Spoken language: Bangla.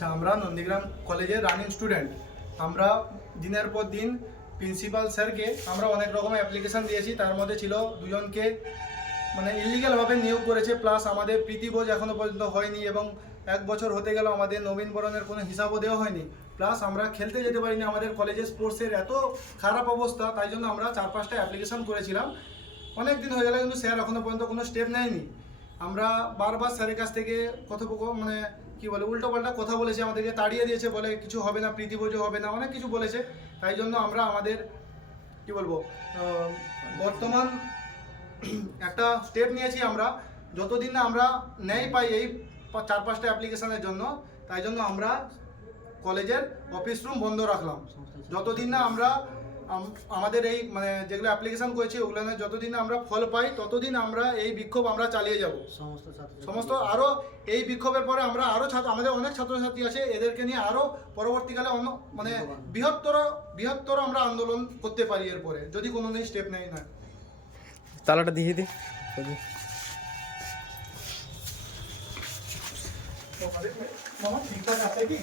আচ্ছা, আমরা নন্দীগ্রাম কলেজের রানিং স্টুডেন্ট। আমরা দিনের পর দিন প্রিন্সিপাল স্যারকে আমরা অনেক রকম অ্যাপ্লিকেশান দিয়েছি। তার মধ্যে ছিল দুজনকে মানে ইলিগালভাবে নিয়োগ করেছে, প্লাস আমাদের প্রীতিভোজ এখনও পর্যন্ত হয়নি এবং 1 বছর হতে গেল আমাদের নবীনবরণের কোনো হিসাবও দেওয়া হয়নি। প্লাস আমরা খেলতে যেতে পারিনি, আমাদের কলেজের স্পোর্টসের এত খারাপ অবস্থা, তাই জন্য আমরা 4-5টা অ্যাপ্লিকেশান করেছিলাম। অনেক দিন হয়ে গেল কিন্তু স্যার এখনও পর্যন্ত কোনো স্টেপ নেয়নি। আমরা বারবার স্যারের কাছ থেকে মানে কী বলে উল্টোপাল্টা কথা বলেছে, আমাদেরকে তাড়িয়ে দিয়েছে, বলে কিছু হবে না, প্রীতিভোজও হবে না, অনেক কিছু বলেছে। তাই জন্য আমরা আমাদের কী বলবো বর্তমান একটা স্টেপ নিয়েছি। আমরা যতদিন না আমরা ন্যায় পাই এই 4-5টা অ্যাপ্লিকেশানের জন্য, তাই জন্য আমরা কলেজের অফিস রুম বন্ধ রাখলাম। যতদিন না আমরা আমাদের এই মানে যেগুলো অ্যাপ্লিকেশান করেছি ওগুলো যতদিন না আমরা ফল পাই, ততদিন আমরা এই বিক্ষোভ আমরা চালিয়ে যাব সমস্ত। আরও এই বিক্ষোভের পরে আমরা আরও আমাদের অনেক ছাত্রছাত্রী আছে, এদেরকে নিয়ে আরও পরবর্তীকালে অন্য মানে বৃহত্তর আমরা আন্দোলন করতে পারি এরপরে, যদি কোনো স্টেপ নেই না। তালাটা দিয়ে দিই। মামা ঠিকঠাক আছে কি?